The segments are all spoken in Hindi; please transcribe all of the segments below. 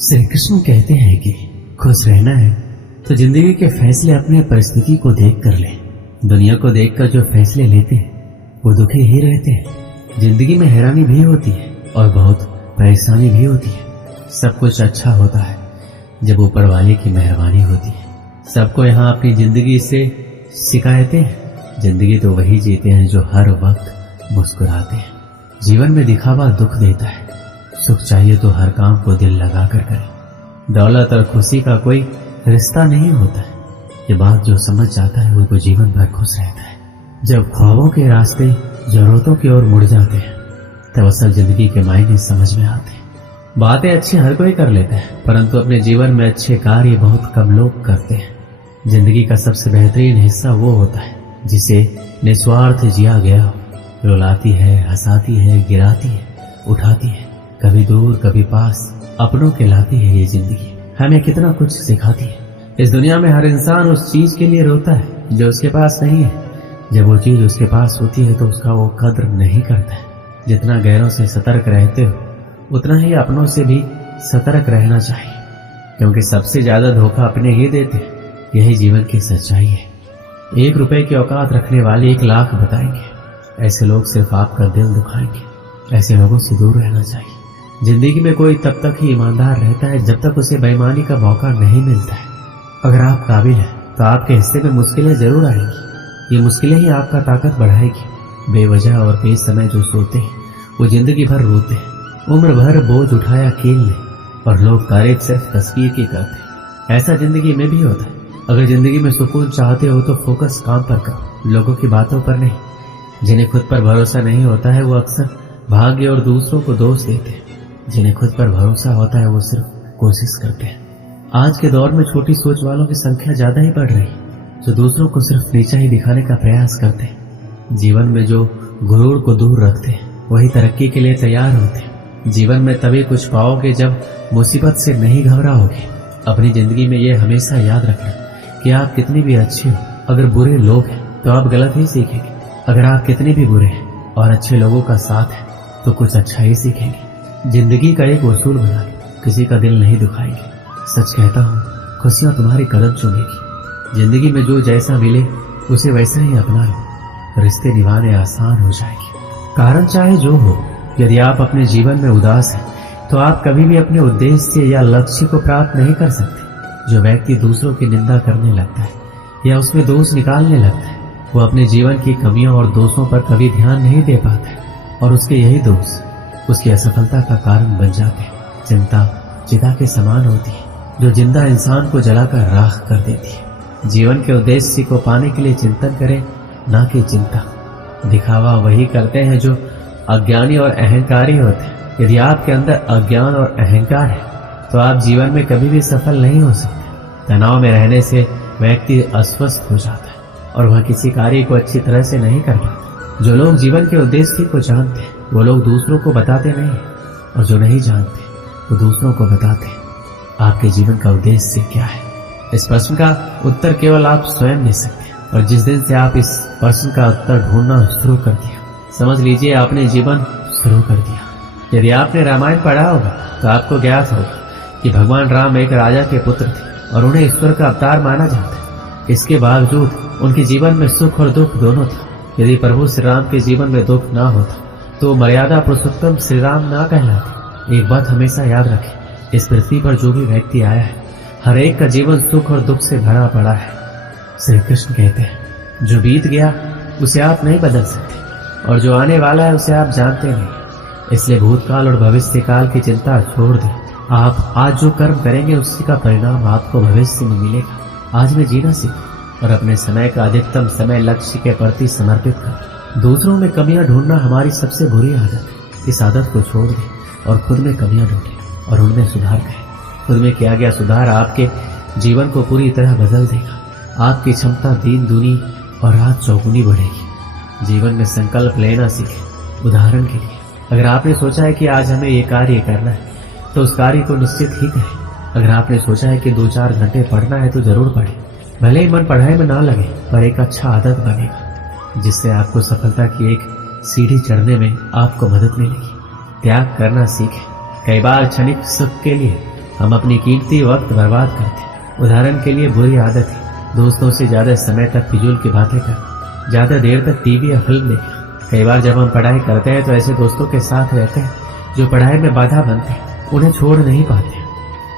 श्री कृष्ण कहते हैं कि खुश रहना है तो जिंदगी के फैसले अपने परिस्थिति को देख कर ले। दुनिया को देखकर जो फैसले लेते हैं वो दुखी ही रहते हैं। जिंदगी में हैरानी भी होती है और बहुत परेशानी भी होती है। सब कुछ अच्छा होता है जब ऊपर वाले की मेहरबानी होती है। सबको यहाँ अपनी जिंदगी से शिकायतें हैं। जिंदगी तो वही जीते हैं जो हर वक्त मुस्कुराते हैं। जीवन में दिखावा दुख देता है। सुख चाहिए तो हर काम को दिल लगा कर करें। दौलत और खुशी का कोई रिश्ता नहीं होता है। ये बात जो समझ जाता है वो तो जीवन भर खुश रहता है। जब ख्वाबों के रास्ते जरूरतों की ओर मुड़ जाते हैं तब असल जिंदगी के मायने समझ में आते हैं। बातें अच्छी हर कोई कर लेता है परंतु अपने जीवन में अच्छे कार्य बहुत कम लोग करते हैं। जिंदगी का सबसे बेहतरीन हिस्सा वो होता है जिसे निस्वार्थ जिया गया हो। रुलाती है, हंसाती है, गिराती है, उठाती है, कभी दूर कभी पास अपनों के लाती है। ये जिंदगी हमें कितना कुछ सिखाती है। इस दुनिया में हर इंसान उस चीज के लिए रोता है जो उसके पास नहीं है। जब वो चीज उसके पास होती है तो उसका वो कद्र नहीं करता है। जितना गैरों से सतर्क रहते हो उतना ही अपनों से भी सतर्क रहना चाहिए, क्योंकि सबसे ज्यादा धोखा अपने ही देते हैं। यही जीवन की सच्चाई है। 1 रुपए की औकात रखने वाले 1 लाख बताएंगे। ऐसे लोग सिर्फ आपका दिल दुखाएंगे। ऐसे लोगों से दूर रहना चाहिए। जिंदगी में कोई तब तक ही ईमानदार रहता है जब तक उसे बेईमानी का मौका नहीं मिलता है। अगर आप काबिल हैं तो आपके हिस्से में मुश्किलें जरूर आएंगी। ये मुश्किलें ही आपका ताकत बढ़ाएगी। बेवजह और बेसमय जो सोते हैं वो जिंदगी भर रोते हैं। उम्र भर बोझ उठाया अकेले ले और लोग तारीफ सिर्फ तस्वीर की करते हैं। ऐसा जिंदगी में भी होता है। अगर जिंदगी में सुकून चाहते हो तो फोकस काम पर करो, लोगों की बातों पर नहीं। जिन्हें खुद पर भरोसा नहीं होता है वो अक्सर भाग्य और दूसरों को दोष देते हैं। जिन्हें खुद पर भरोसा होता है वो सिर्फ कोशिश करते हैं। आज के दौर में छोटी सोच वालों की संख्या ज्यादा ही बढ़ रही है, जो दूसरों को सिर्फ नीचा ही दिखाने का प्रयास करते हैं। जीवन में जो गुरूर को दूर रखते हैं वही तरक्की के लिए तैयार होते हैं। जीवन में तभी कुछ पाओगे जब मुसीबत से नहीं घबराओगे। अपनी जिंदगी में ये हमेशा याद रखना कि आप कितनी भी अच्छे हो, अगर बुरे लोग हैं तो आप गलत ही सीखेंगे। अगर आप कितने भी बुरे हैं और अच्छे लोगों का साथ है तो कुछ अच्छा ही सीखेंगे। जिंदगी का एक उसूल बना लो, किसी का दिल नहीं दुखाएगी। सच कहता हूँ, खुशियाँ तुम्हारी कदम चूमेगी। जिंदगी में जो जैसा मिले उसे वैसा ही अपना लो। रिश्ते निभाने आसान हो जाएगी। कारण चाहे जो हो, यदि आप अपने जीवन में उदास हैं तो आप कभी भी अपने उद्देश्य या लक्ष्य को प्राप्त नहीं कर सकते। जो व्यक्ति दूसरों की निंदा करने लगता है या उसमें दोष निकालने लगता है वो अपने जीवन की कमियों और दोषों पर कभी ध्यान नहीं दे पाता है और उसके यही दोष उसकी असफलता का कारण बन जाते हैं। चिंता चिता के समान होती है जो जिंदा इंसान को जलाकर राख कर देती है। जीवन के उद्देश्य को पाने के लिए चिंतन करें, ना कि चिंता। दिखावा वही करते हैं जो अज्ञानी और अहंकारी होते हैं। यदि आपके अंदर अज्ञान और अहंकार है तो आप जीवन में कभी भी सफल नहीं हो सकते। तनाव में रहने से व्यक्ति अस्वस्थ हो जाता है और वह किसी कार्य को अच्छी तरह से नहीं कर पाता। जो लोग जीवन के उद्देश्य को जानते हैं वो लोग दूसरों को बताते नहीं, और जो नहीं जानते वो दूसरों को बताते हैं। आपके जीवन का उद्देश्य क्या है? इस प्रश्न का उत्तर केवल आप स्वयं दे सकते हैं। और जिस दिन से आप इस प्रश्न का उत्तर ढूंढना शुरू कर दिया, समझ लीजिए आपने जीवन शुरू कर दिया। यदि आपने रामायण पढ़ा होगा तो आपको ज्ञात होगा कि भगवान राम एक राजा के पुत्र थे और उन्हें ईश्वर का अवतार माना जाता है। इसके बावजूद उनके जीवन में सुख और दुख दोनों था। यदि प्रभु श्री राम के जीवन में दुख ना होता तो मर्यादा पुरुषोत्तम श्री राम ना कहलाते। एक बात हमेशा याद रखें, इस पृथ्वी पर जो भी व्यक्ति आया है हर एक का जीवन सुख और दुख से भरा पड़ा है। श्री कृष्ण कहते हैं जो बीत गया उसे आप नहीं बदल सकते और जो आने वाला है उसे आप जानते नहीं। इसलिए भूतकाल और भविष्य काल की चिंता छोड़ दें। आप आज जो कर्म करेंगे उसी का परिणाम आपको भविष्य में मिलेगा। आज में जीना सीखें और अपने समय का अधिकतम समय लक्ष्य के प्रति समर्पित करें। दूसरों में कमियां ढूंढना हमारी सबसे बुरी आदत है। इस आदत को छोड़ दें और खुद में कमियां ढूंढें और उनमें सुधार करें। खुद में किया गया सुधार आपके जीवन को पूरी तरह बदल देगा। आपकी क्षमता दिन दूनी और रात चौगुनी बढ़ेगी। जीवन में संकल्प लेना सीखें। उदाहरण के लिए, अगर आपने सोचा है कि आज हमें ये कार्य करना है तो उस कार्य को निश्चित ही करें। अगर आपने सोचा है कि 2-4 घंटे पढ़ना है तो जरूर पढ़ें। भले ही मन पढ़ाई में ना लगे पर एक अच्छा आदत बनेगा जिससे आपको सफलता की एक सीढ़ी चढ़ने में आपको मदद मिलेगी। त्याग करना सीखें। कई बार क्षणिक सुख के लिए हम अपनी कीमती वक्त बर्बाद करते। उदाहरण के लिए बुरी आदत है दोस्तों से ज्यादा समय तक फिजूल की बातें करना, ज्यादा देर तक टीवी या फिल्म देखना। कई बार जब हम पढ़ाई करते हैं तो ऐसे दोस्तों के साथ रहते हैं जो पढ़ाई में बाधा बनते हैं, उन्हें छोड़ नहीं पाते।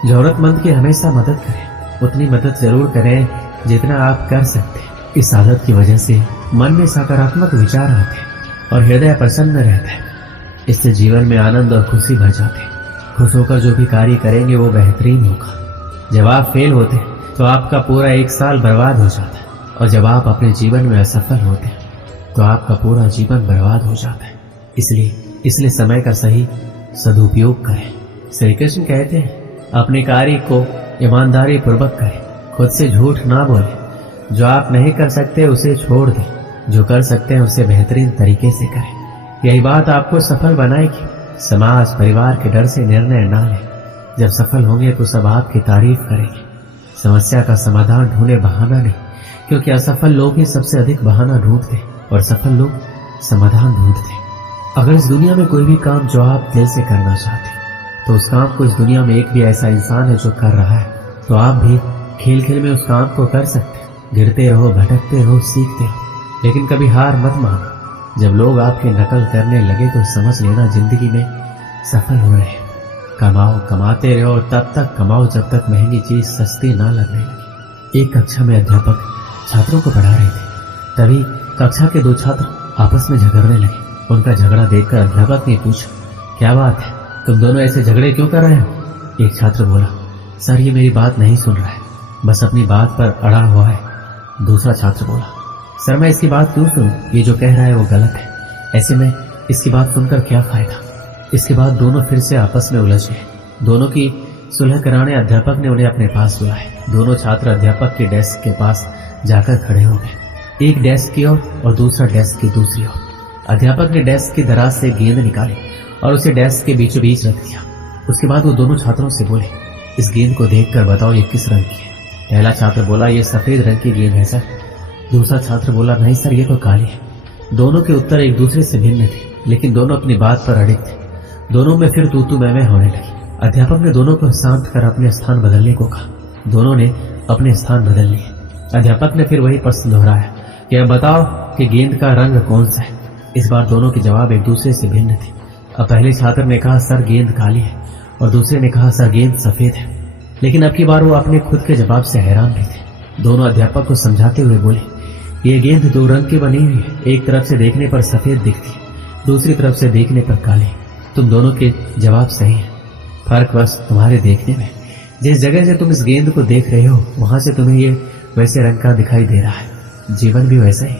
जरूरतमंद की हमेशा मदद करें, उतनी मदद जरूर करें जितना आप कर सकते हैं। इस आदत की वजह से मन में सकारात्मक विचार आते हैं और हृदय प्रसन्न रहता है। इससे जीवन में आनंद और खुशी भर जाते हैं। खुश होकर जो भी कार्य करेंगे वो बेहतरीन होगा। जब आप फेल होते हैं तो आपका पूरा एक साल बर्बाद हो जाता है, और जब आप अपने जीवन में असफल होते हैं तो आपका पूरा जीवन बर्बाद हो जाता है। इसलिए समय का सही सदुपयोग करें। श्री कृष्ण कहते हैं अपने कार्य को ईमानदारी पूर्वक करें, खुद से झूठ ना बोलें। जो आप नहीं कर सकते उसे छोड़ दें, जो कर सकते हैं उसे बेहतरीन तरीके से करें। यही बात आपको सफल बनाएगी। समाज परिवार के डर से निर्णय ना लें। जब सफल होंगे तो सब आपकी तारीफ करेंगे। समस्या का समाधान ढूंढे, बहाना नहीं, क्योंकि असफल लोग ही सबसे अधिक बहाना ढूंढते और सफल लोग समाधान ढूंढते। अगर इस दुनिया में कोई भी काम जो आप दिल से करना चाहते तो उस काम को इस दुनिया में एक भी ऐसा इंसान है जो कर रहा है, तो आप भी खेल खेल में उस काम को कर सकते। गिरते रहो, भटकते रहो, सीखते रहो, लेकिन कभी हार मत मानो। जब लोग आपकी नकल करने लगे तो समझ लेना जिंदगी में सफल हो रहे हैं। कमाओ, कमाते रहो और तब तक कमाओ जब तक महंगी चीज सस्ती ना लगने लगे। एक कक्षा में अध्यापक छात्रों को पढ़ा रहे थे, तभी कक्षा के दो छात्र आपस में झगड़ने लगे। उनका झगड़ा देखकर अध्यापक ने पूछा, क्या बात है, तुम दोनों ऐसे झगड़े क्यों कर रहे हो? एक छात्र बोला, सर ये मेरी बात नहीं सुन रहा है, बस अपनी बात पर अड़ा हुआ है। दूसरा छात्र बोला, सर मैं इसकी बात क्यों सुनूं, ये जो कह रहा है वो गलत है, ऐसे में इसकी बात सुनकर क्या फायदा। इसके बाद दोनों फिर से आपस में उलझ गए। दोनों की सुलह कराने अध्यापक ने उन्हें अपने पास बुलाया। दोनों छात्र अध्यापक के डेस्क के पास जाकर खड़े हो गए, एक डेस्क की ओर और दूसरा डेस्क की दूसरी ओर। अध्यापक ने डेस्क की दराज से गेंद निकाली और उसे डेस्क के बीचों बीच रख दिया। उसके बाद वो दोनों छात्रों से बोले, इस गेंद को देखकर बताओ ये किस रंग की है। पहला छात्र बोला, ये सफेद रंग की गेंद है सर। दूसरा छात्र बोला, नहीं सर ये तो काली है। दोनों के उत्तर एक दूसरे से भिन्न थे, लेकिन दोनों अपनी बात पर अड़िग थे। दोनों में फिर तू मैं होने लगी। अध्यापक ने दोनों को शांत कर अपने स्थान बदलने को कहा। दोनों ने अपने स्थान बदल लिए। अध्यापक ने फिर वही प्रश्न दोहराया कि अब बताओ कि गेंद का रंग कौन सा है। इस बार दोनों के जवाब एक दूसरे से भिन्न थे। अब पहले छात्र ने कहा सर गेंद काली है और दूसरे ने कहा सर गेंद सफेद है। लेकिन अब की बार वो अपने खुद के जवाब से हैरान भी थे। दोनों अध्यापक को समझाते हुए बोले, ये गेंद दो रंग की बनी हुई है, एक तरफ से देखने पर सफेद दिखती है, दूसरी तरफ से देखने पर काली। तुम दोनों के जवाब सही है, फर्क बस तुम्हारे देखने में। जिस जगह से तुम इस गेंद को देख रहे हो वहां से तुम्हें ये वैसे रंग का दिखाई दे रहा है। जीवन भी वैसा ही।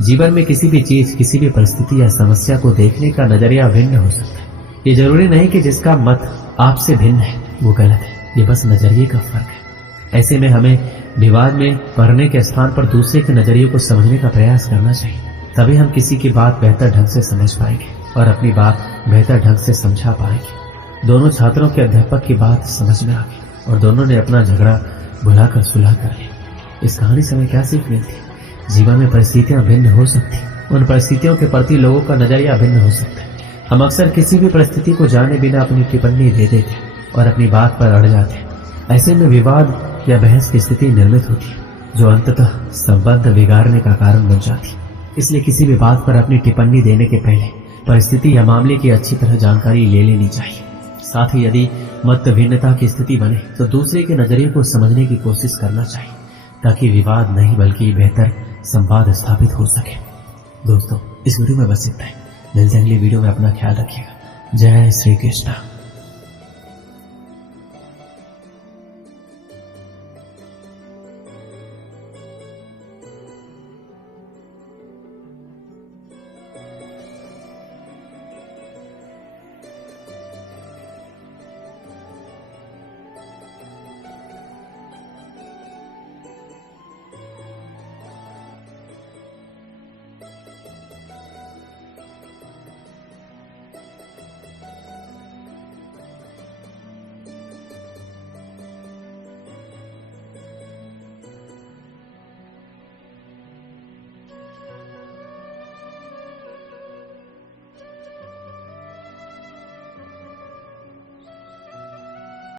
जीवन में किसी भी चीज, किसी भी परिस्थिति या समस्या को देखने का नजरिया भिन्न हो सकता है। ये जरूरी नहीं कि जिसका मत आपसे भिन्न है वो गलत है, ये बस नजरिए का फर्क है। ऐसे में हमें विवाद में पढ़ने के स्थान पर दूसरे के नजरिए को समझने का प्रयास करना चाहिए। तभी हम किसी की बात बेहतर ढंग से समझ पाएंगे और अपनी बात बेहतर ढंग से समझा पाएंगे। दोनों छात्रों के अध्यापक की बात समझ में आ गई और दोनों ने अपना झगड़ा भुलाकर सुलह कर लिया। इस कहानी से हमें क्या सीख मिलती? जीवन में परिस्थितियां भिन्न हो सकती, उन परिस्थितियों के प्रति लोगों का नजरिया भिन्न हो सकता है। हम अक्सर किसी भी परिस्थिति को जाने बिना अपनी टिप्पणी दे देते और अपनी बात पर अड़ जाते हैं। ऐसे में विवाद या बहस की स्थिति निर्मित होती है जो अंततः संबंध बिगाड़ने का कारण बन जाती है। इसलिए किसी भी बात पर अपनी टिप्पणी देने के पहले परिस्थिति या मामले की अच्छी तरह जानकारी ले लेनी चाहिए। साथ ही यदि मत भिन्नता की स्थिति बने तो दूसरे के नजरिए को समझने की कोशिश करना चाहिए ताकि विवाद नहीं बल्कि बेहतर संवाद स्थापित हो सके। दोस्तों इस वीडियो में बस इतना ही। मिलते हैं अगली वीडियो में। अपना ख्याल रखिएगा। जय श्री कृष्ण।